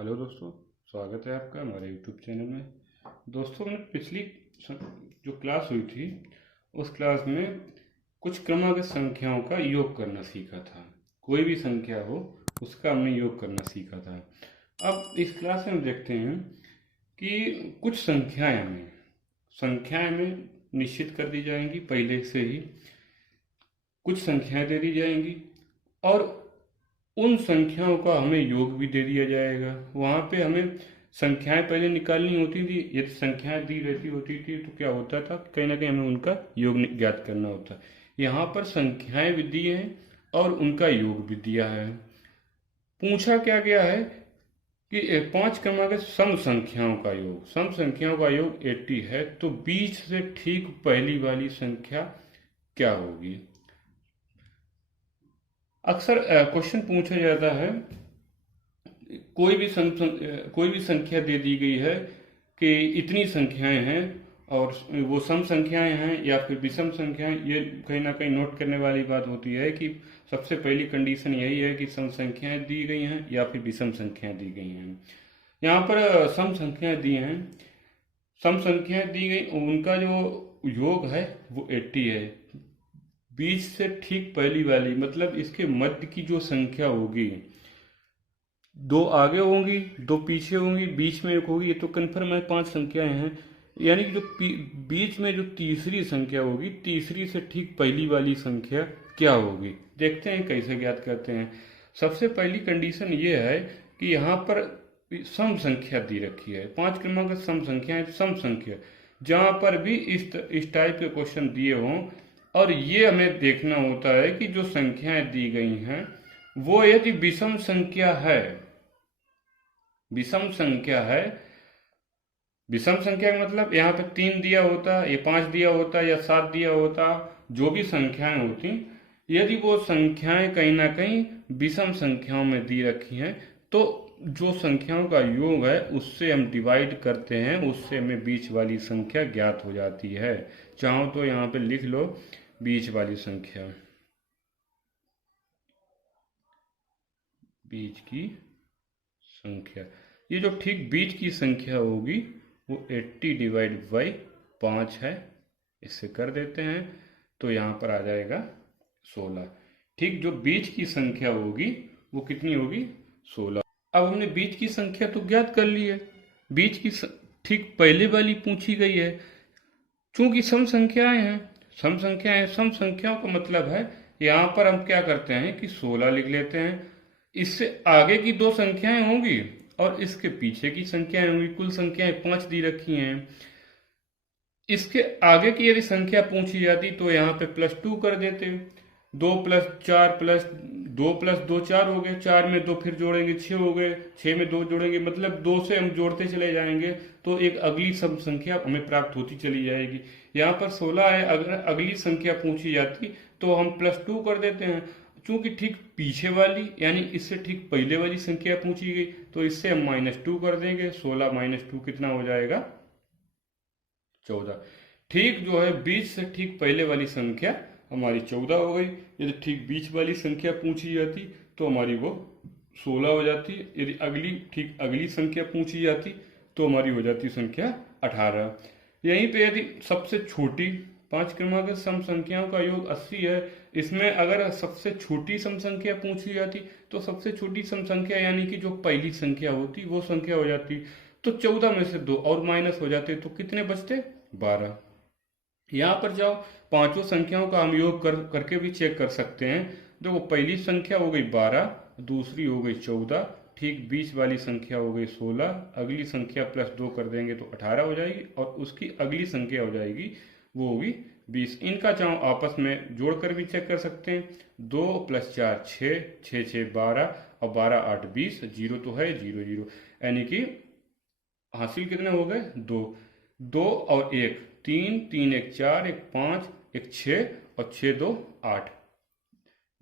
Hello दोस्तों, स्वागत है आपका हमारे यूट्यूब चैनल में। दोस्तों, हमने पिछली जो क्लास हुई थी उस क्लास में कुछ क्रमागत संख्याओं का योग करना सीखा था। कोई भी संख्या हो उसका हमने योग करना सीखा था। अब इस क्लास में हम देखते हैं कि कुछ संख्याएं हमें निश्चित कर दी जाएंगी पहले से ही। कुछ संख्याएं दे दी जाएंगी और उन संख्याओं का हमें योग भी दे दिया जाएगा। वहाँ पे हमें संख्याएं पहले निकालनी होती थी। यदि संख्याएं दी रहती होती थी तो क्या होता था, कहीं ना कहीं हमें उनका योग ज्ञात करना होता। यहाँ पर संख्याएं भी दी हैं और उनका योग भी दिया है। पूछा क्या गया है कि पांच क्रमांक सम संख्याओं का योग 80 है, तो बीच से ठीक पहली वाली संख्या क्या होगी। अक्सर क्वेश्चन पूछा जाता है, कोई भी संख्या दे दी गई है कि इतनी संख्याएं हैं और वो सम संख्याएं हैं या फिर विषम संख्याएं। ये कहीं ना कहीं नोट करने वाली बात होती है कि सबसे पहली कंडीशन यही है कि सम संख्याएं दी गई हैं या फिर विषम संख्याएं दी गई हैं। यहाँ पर सम संख्याएं दी हैं, सम संख्याएं दी गई, उनका जो योग है वो 80 है। बीच से ठीक पहली वाली मतलब इसके मध्य की जो संख्या होगी, दो आगे होंगी दो पीछे होंगी, बीच में एक होगी। ये तो कन्फर्म है, पांच संख्याएं हैं। यानी कि जो बीच में जो तीसरी संख्या होगी, तीसरी से ठीक पहली वाली संख्या क्या होगी। देखते हैं कैसे ज्ञात करते हैं। सबसे पहली कंडीशन ये है कि यहाँ पर सम संख्या दी रखी है। पांच क्रमांक सम संख्या है, सम संख्या। जहां पर भी इस टाइप के क्वेश्चन दिए हों और ये हमें देखना होता है कि जो संख्याएं दी गई हैं वो यदि विषम संख्या है, विषम संख्या है, विषम संख्या का मतलब यहाँ पे 3 दिया होता, ये 5 दिया होता या 7 दिया होता, जो भी संख्याएं होती, यदि वो संख्याएं कहीं ना कहीं विषम संख्याओं में दी रखी हैं तो जो संख्याओं का योग है उससे हम डिवाइड करते हैं, उससे हमें बीच वाली संख्या ज्ञात हो जाती है। चाहो तो यहाँ पे लिख लो बीच वाली संख्या, बीच की संख्या। ये जो ठीक बीच की संख्या होगी वो 80 डिवाइड बाई 5 है। इससे कर देते हैं तो यहाँ पर आ जाएगा 16। ठीक जो बीच की संख्या होगी वो कितनी होगी, 16। अब हमने बीच की संख्या तो ज्ञात कर ली है, बीच की ठीक पहले वाली पूछी गई है। चूंकि सम संख्याएं हैं, सम संख्याओं का मतलब है यहाँ पर हम क्या करते हैं कि 16 लिख लेते हैं। इससे आगे की दो संख्याएं होंगी और इसके पीछे की संख्याएं होंगी। कुल संख्याएं 5 दी रखी हैं। इसके आगे की यदि संख्या पूछी जाती तो यहाँ पे +2 कर देते। 2 + 4 + 2 + 2 4 हो गए, 4 में 2 फिर जोड़ेंगे 6 हो गए, 6 में 2 जोड़ेंगे मतलब 2 से हम जोड़ते चले जाएंगे तो एक अगली सम संख्या हमें प्राप्त होती चली जाएगी। यहाँ पर 16 है, अगर अगली संख्या पूछी जाती तो हम +2 कर देते हैं। चूंकि ठीक पीछे वाली यानी इससे ठीक पहले वाली संख्या पूछी गई तो इससे हम -2 कर देंगे। 16 - 2 कितना हो जाएगा, 14। ठीक जो है बीच से ठीक पहले वाली संख्या हमारी 14 हो गई। यदि ठीक बीच वाली संख्या पूछी जाती तो हमारी वो 16 हो जाती। यदि ठीक अगली संख्या पूछी जाती तो हमारी हो जाती संख्या 18। यहीं पे यदि सबसे छोटी पांच क्रमांक सम संख्याओं का योग 80 है, इसमें अगर सबसे छोटी सम संख्या पूछी जाती तो सबसे छोटी सम संख्या यानी कि जो पहली संख्या होती वो संख्या हो जाती। तो 14 में से 2 और माइनस हो जाते तो कितने बचते, 12। यहाँ पर जाओ, पांचों संख्याओं का हम योग करके भी चेक कर सकते हैं। देखो पहली संख्या हो गई 12, दूसरी हो गई 14, ठीक बीच वाली संख्या हो गई 16, अगली संख्या +2 कर देंगे तो 18 हो जाएगी और उसकी अगली संख्या हो जाएगी वो होगी 20। इनका चाहो आपस में जोड़कर भी चेक कर सकते हैं। 2 + 4 6, 6 6 12 और 12 8 20, 0 तो है 0 0, यानी कि हासिल कितने हो गए, 2। 2 और 1 3, 3 1 4, 1 5, 1 6 और 6 2 8।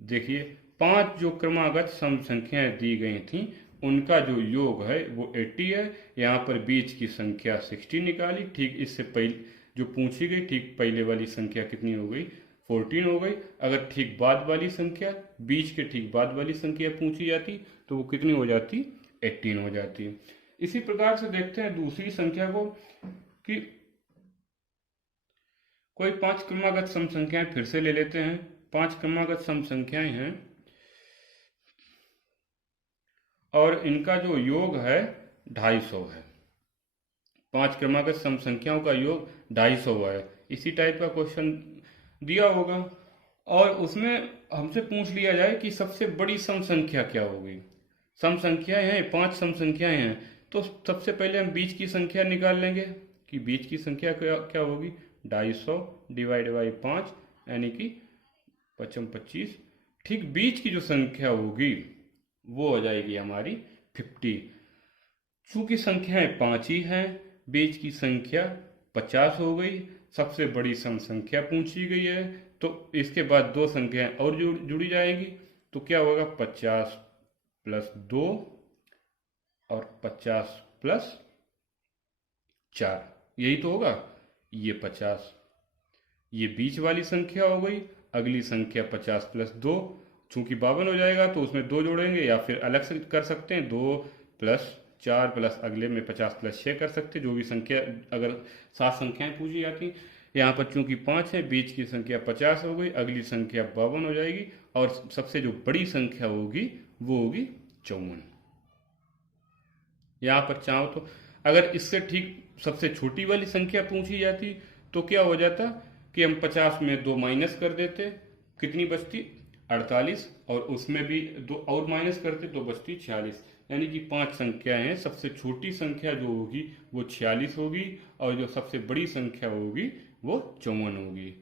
देखिए 5 जो क्रमागत सम संख्याएं दी गई थी उनका जो योग है वो 80 है। यहाँ पर बीच की संख्या 60 निकाली। ठीक इससे पहले जो पूछी गई ठीक पहले वाली संख्या कितनी हो गई, 14 हो गई। अगर ठीक बाद वाली संख्या, बीच के ठीक बाद वाली संख्या पूछी जाती तो वो कितनी हो जाती, 18 हो जाती है। इसी प्रकार से देखते हैं दूसरी संख्या को कि कोई 5 क्रमागत सम संख्याएं फिर से ले लेते हैं। 5 क्रमागत सम संख्याएं हैं और इनका जो योग है 250 है। 5 क्रमागत सम संख्याओं का योग 250 है। इसी टाइप का क्वेश्चन दिया होगा और उसमें हमसे पूछ लिया जाए कि सबसे बड़ी सम संख्या क्या होगी। सम संख्याएं हैं, 5 सम संख्याएं हैं, तो सबसे पहले हम बीच की संख्या निकाल लेंगे कि बीच की संख्या क्या होगी। 250 डिवाइड बाई 5 यानी कि 5 25। ठीक बीच की जो संख्या होगी वो हो जाएगी हमारी 50। चूंकि संख्याएं 5 ही हैं, बीच की संख्या 50 हो गई, सबसे बड़ी सम संख्या पूछी गई है, तो इसके बाद दो संख्याएं और जुड़ी जाएंगी। तो क्या होगा 50 प्लस 2 और 50 प्लस 4, यही तो होगा। ये 50, ये बीच वाली संख्या हो गई। अगली संख्या 50 प्लस 2, चूंकि 52 हो जाएगा तो उसमें 2 जोड़ेंगे या फिर अलग से कर सकते हैं। 2 प्लस 4 प्लस अगले में 50 प्लस 6 कर सकते हैं, जो भी संख्या अगर 7 संख्याएं पूछी जाती। यहाँ पर चूंकि 5 है, बीच की संख्या 50 हो गई, अगली संख्या 52 हो जाएगी और सबसे जो बड़ी संख्या होगी वो होगी 54। यहाँ पर चाहो तो अगर इससे ठीक सबसे छोटी वाली संख्या पूछी जाती तो क्या हो जाता कि हम 50 में 2 माइनस कर देते, कितनी बचती 48, और उसमें भी 2 और माइनस करते तो बचती 46। यानी कि 5 संख्याएं हैं, सबसे छोटी संख्या जो होगी वो 46 होगी और जो सबसे बड़ी संख्या होगी वो 54 होगी।